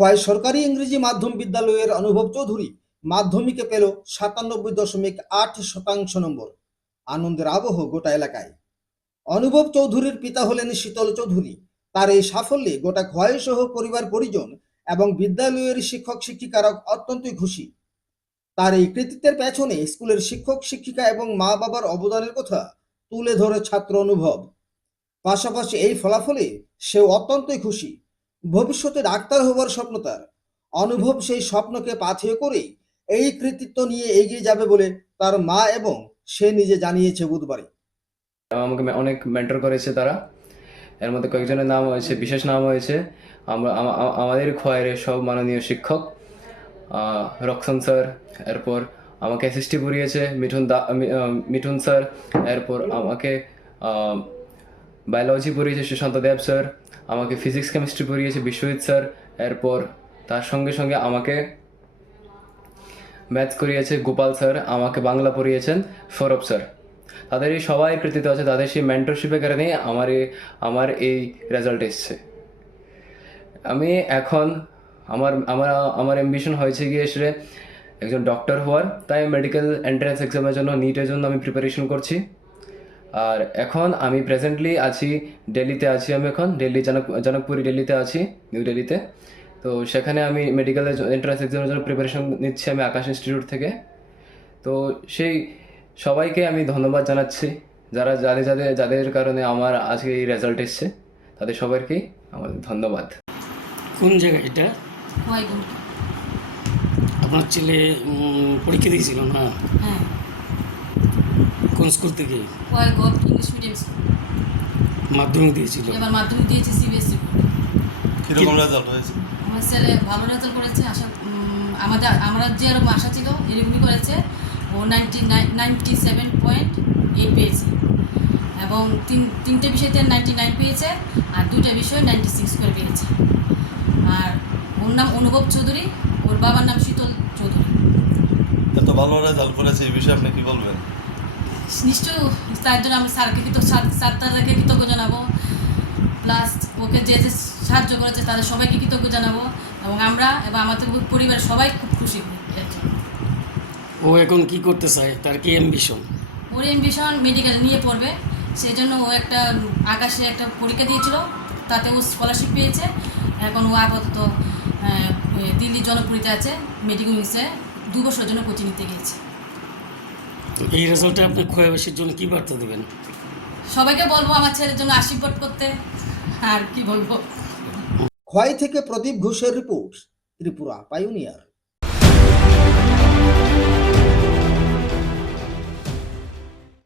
খোয়াই সরকারি ইংরেজি মাধ্যম বিদ্যালয়ের অনুভব চৌধুরী মাধ্যমিকে পেল সাতানব্বই দশমিক আট শতাংশ নম্বর। আনন্দের আবহ গোটা এলাকায়। অনুভব চৌধুরীর পিতা হলেন শীতল চৌধুরী। তার এই সাফল্যে গোটা খোয়াই সহ পরিবার পরিজন এবং বিদ্যালয়ের শিক্ষক শিক্ষিকারা অত্যন্তই খুশি। তার এই কৃতিত্বের পেছনে স্কুলের শিক্ষক শিক্ষিকা এবং মা বাবার অবদানের কথা তুলে ধরে ছাত্র অনুভব। পাশাপাশি এই ফলাফলে সেও অত্যন্তই খুশি। ভবিষ্যতে ডাক্তার হবার স্বপ্ন তার। অনুভব সেই স্বপ্নকে পাথেয় করেই এই কৃতিত্ব নিয়ে এগিয়ে যাবে বলে তার মা এবং সে নিজে জানিয়েছে বুধবারে। আমাকে অনেক মেন্টর করেছে তারা। এর মধ্যে কয়েকজনের নাম হয়েছে, বিশেষ নাম হয়েছে। আমরা আমা- আমা- আমাদের খোয়াইয়ের সব মাননীয় শিক্ষক রক্ষণ স্যার, এরপর আমাকে এসএসটি পড়িয়েছে মিঠুন দা মিঠুন স্যার, এরপর আমাকে বায়োলজি পড়িয়েছে সুশান্ত দেব স্যার, আমাকে ফিজিক্স কেমিস্ট্রি পড়িয়েছে বিশ্বজিৎ স্যার, এরপর তার সঙ্গে সঙ্গে আমাকে ম্যাথ করিয়েছে গোপাল স্যার, আমাকে বাংলা পড়িয়েছেন সৌরভ স্যার। তাদের এই সবাই কৃতিত্ব আছে, তাদের সেই মেন্টরশিপের কারণে আমার এই আমার এই রেজাল্ট এসছে। আমি এখন আমার আমার আমার অ্যাম্বিশন হয়েছে গিয়ে এসে একজন ডক্টর হওয়ার, তাই মেডিকেল এন্ট্রান্স এক্সামের জন্য নিটের জন্য আমি প্রিপারেশন করছি। আর এখন আমি প্রেজেন্টলি আছি দিল্লিতে আছি আমি এখন দিল্লি জনক জনকপুরি দিল্লিতে আছি নিউ দিল্লিতে তো সেখানে আমি মেডিকেল এন্ট্রান্স এক্সামের জন্য প্রিপারেশন নিচ্ছি আমি আকাশ ইনস্টিটিউট থেকে। তো সেই সবাইকে আমি ধন্যবাদ জানাচ্ছি যারা যাদের যাদের যাদের কারণে আমার আজকে এই রেজাল্ট এসছে তাদের সবাইকেই আমার ধন্যবাদ। কোন জায়গা এটা? ওয়াইগুন আপনার ছেলে পরীক্ষা দিয়েছিল না? হ্যাঁ। কোন স্কুল থেকে? ওয়াইগভ ইংলিশ মিডিয়াম স্কুল। মাধ্যমিক দিয়েছিল। এবার মাধ্যমিক দিয়েছে সিবিএসসি কীরকম রেজাল্ট হয়েছে? আমার ছেলে ভালো রেজাল্ট করেছে আশা আমাদের আমরা যেরকম আশা ছিল এরকমই করেছে। ও ninety ninety seven point eight পেয়েছে। এবং তিন তিনটে বিষয়তে নাইনটি নাইন পেয়েছে আর দুইটা বিষয় নাইনটি সিক্স করে পেয়েছে। আর ওর নাম অনুভব চৌধুরী ওর বাবার নাম শীতল চৌধুরী। এত ভালো রেজাল্ট করেছে এই বিষয়ে আপনি কি বলবেন? নিশ্চয়ই তার জন্য আমরা স্যারকে কৃতজ্ঞ স্যার তাদেরকে কৃতজ্ঞ জানাব। প্লাস ওকে যে যে সাহায্য করেছে তাদের সবাইকে কৃতজ্ঞ জানাব এবং আমরা এবং আমাদের পরিবারের সবাই খুব খুশি ও এখন কি করতে চায়? তার কি অ্যাম্বিশন ওর এমবিশন মেডিকেল নিয়ে পড়বে। সেই জন্য ও একটা আকাশে একটা পরীক্ষা দিয়েছিল। তাতে ও স্কলারশিপ পেয়েছে। এখন ও আপাতত আহ, দিল্লি জনপুরিতে আছে। মেডিকেল নিচ্ছে দু বছরের জন্য কোচিং নিতে গিয়েছে। এই রেজাল্টে আপনি খোয়াবাসীর জন্য কি বার্তা দেবেন? সবাইকে বলব আমার ছেলের জন্য আশীর্বাদ করতে। আর কি বলব? খোয়াই থেকে প্রদীপ ঘোষের রিপোর্ট ত্রিপুরা পাইওনিয়ার।